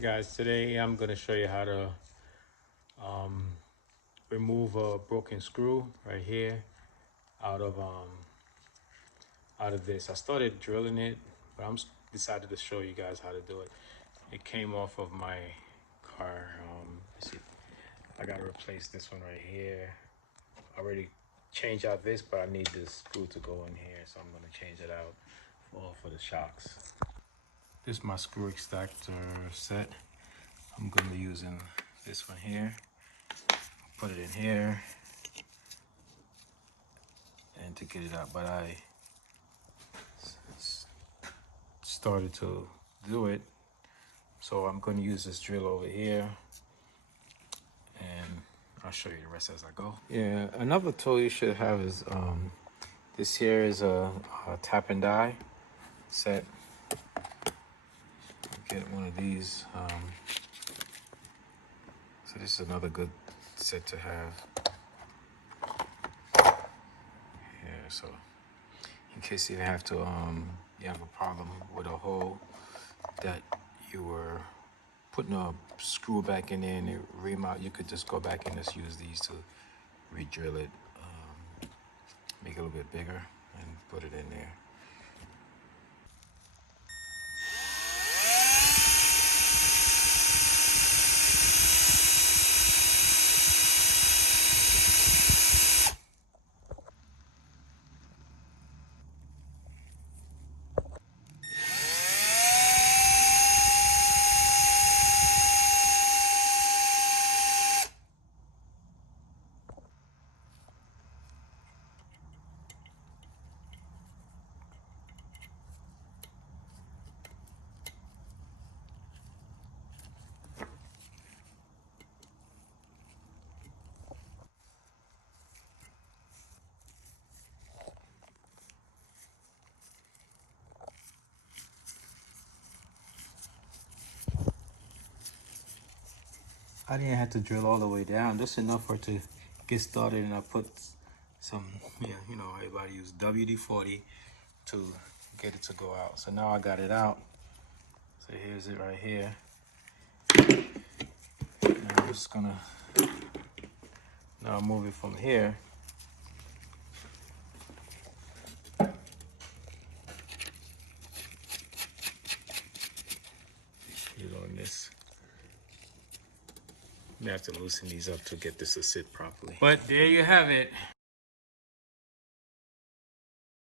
Guys, today I'm going to show you how to remove a broken screw right here out of this. I started drilling it, but I'm decided to show you guys how to do it. It came off of my car. Let's see, I got to replace this one right here. I already changed out this, but I need this screw to go in here, so I'm going to change it out for the shocks. This is my screw extractor set. I'm going to be using this one here. Put it in here and to get it out, but I started to do it, so I'm going to use this drill over here and I'll show you the rest as I go. Yeah, another tool you should have is this here is a tap and die set. Get one of these. So this is another good set to have. Yeah, so in case you have to you have a problem with a hole that you were putting a screw back in there and it remount, you could just go back and just use these to re-drill it, make it a little bit bigger and put it in there. I didn't have to drill all the way down, just enough for it to get started, and I put some, you know, everybody use WD-40 to get it to go out. So now I got it out. So here's it right here. And I'm just gonna now move it from here. Put it on this. You have to loosen these up to get this to sit properly. But there you have it.